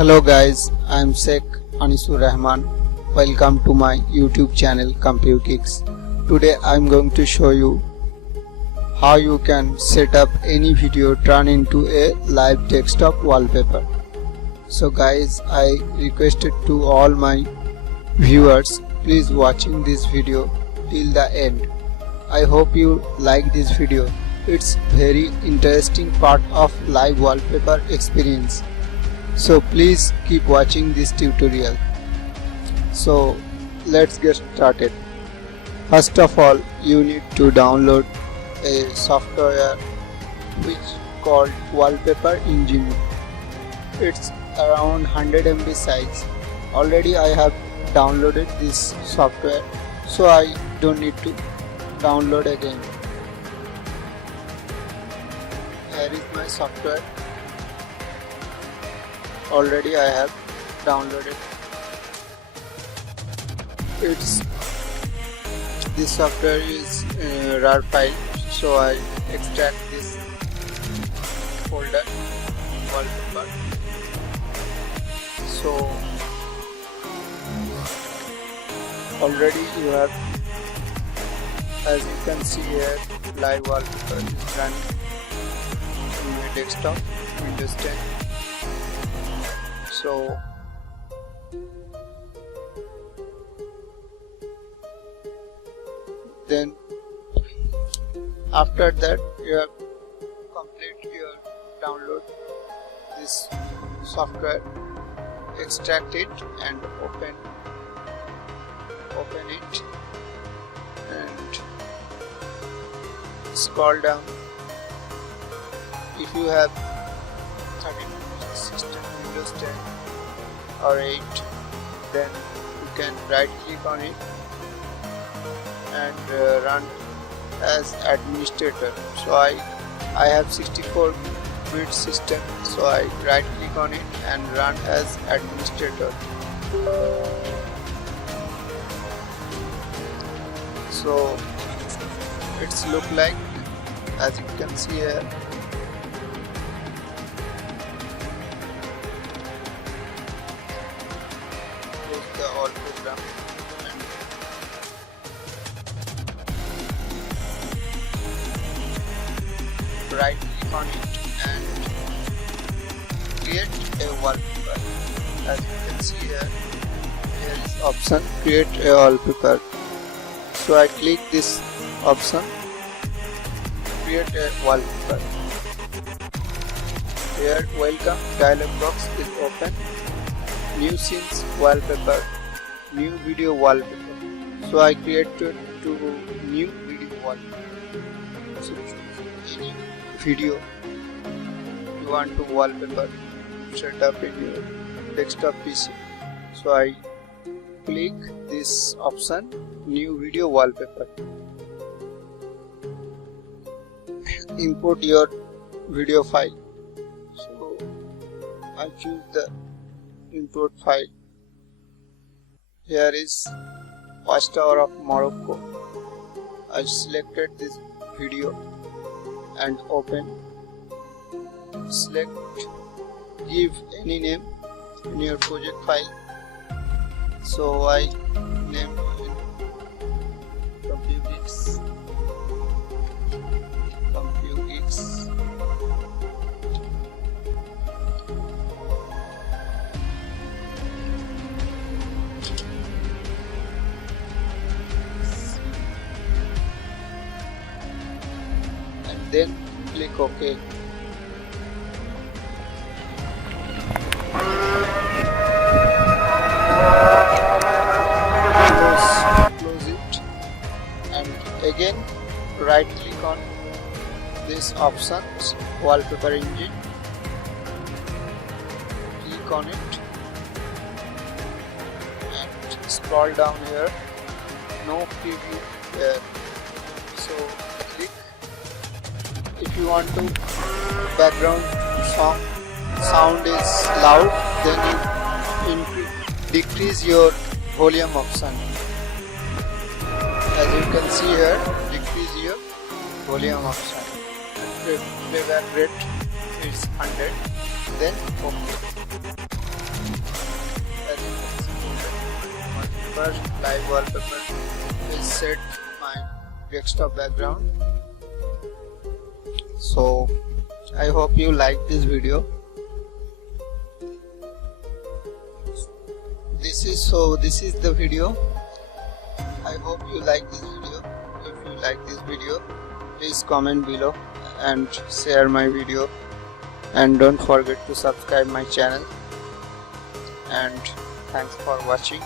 Hello guys, I am Sheikh Anisur Rahman. Welcome to my YouTube channel Compu Geeks. Today I am going to show you how you can set up any video turn into a live desktop wallpaper. So guys, I requested to all my viewers, please watching this video till the end. I hope you like this video. It's very interesting part of live wallpaper experience. So please keep watching this tutorial. So let's get started. First of all, you need to download a software which called Wallpaper Engine. It's around 100 MB size. Already I have downloaded this software, so I don't need to download again. Here is my software. Already I have downloaded. This software is RAR file, so I extract this folder wallpaper. So already you have, as you can see here, live wallpaper is running in my desktop, Windows 10. So then after that you have complete your download this software, extract it and open it and scroll down. If you have 32-bit system, Windows 10 or 8, then you can right click on it and run as administrator. So I have 64-bit system, so I right click on it and run as administrator. So it's look like, as you can see here. Close the all program and right click on it and create a wallpaper. As you can see here, here is option create a wallpaper. So I click this option, create a wallpaper. Here welcome dialog box is open. New scenes wallpaper, new video wallpaper. So I created two new video wallpaper. So any video you want to wallpaper set up in your desktop PC. So I click this option, new video wallpaper. Import your video file. So I choose the import file. Here is Watchtower of Morocco. I selected this video and open. Select, give any name in your project file. So I name Compu Geeks. Compu Geeks. And then click OK. Close it and again right click on this option, wallpaper engine, click on it and scroll down here, no preview here. So click. If you want to background sound is loud, then you decrease your volume option. As you can see here, decrease your volume option. Playback rate is 100. Then OK. first live wallpaper will set my desktop background. So I hope you like this video. This is the video. I hope you like this video. If you like this video, please comment below and share my video, and don't forget to subscribe my channel, and thanks for watching.